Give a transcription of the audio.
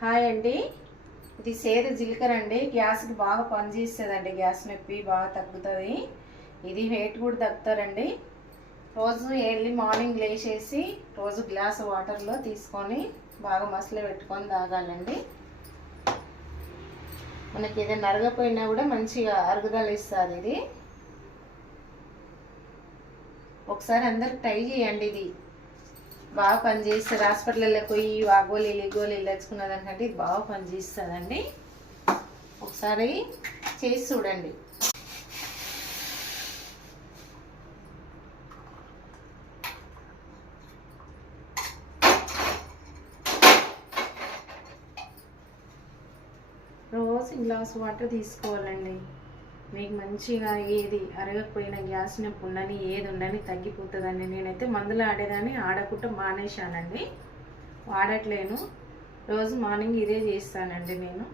Hi అండి. ఇది సేదు జీలకర్ర అండి. గ్యాస్కి బాగా పనిచేస్తుందండి. గ్యాస్ నొప్పి బాగా తగ్గుతుంది. ఇది వెయిట్ కూడా తగ్గుతారండి. రోజు ఎర్లీ మార్నింగ్ లేచేసి రోజు గ్లాస్ వాటర్లో తీసుకొని బాగా మసలు పెట్టుకొని తాగాలండి. మనకి ఏదైనా అరగపోయినా కూడా మంచిగా అరుగుదల ఇస్తుంది. ఇది ఒకసారి అందరికి ట్రై చేయండి. ఇది బాగా పనిచేస్తుంది. హాస్పిటల్లో పోయి ఆ గోళీలు ఈ గోళీలు తెచ్చుకున్న దానికంటే ఇది బాగా పనిచేస్తుందండి. ఒకసారి చేసి చూడండి. రోజు గ్లాస్ వాటర్ తీసుకోవాలండి. మీకు మంచిగా ఏది అరగకపోయిన గ్యాస్ నొప్పి ఉండని ఏది ఉండని తగ్గిపోతుందండి. నేనైతే మందులు ఆడేదాన్ని ఆడకుండా మానేశానండి. వాడట్లేను. రోజు మార్నింగ్ ఇదే చేస్తానండి నేను.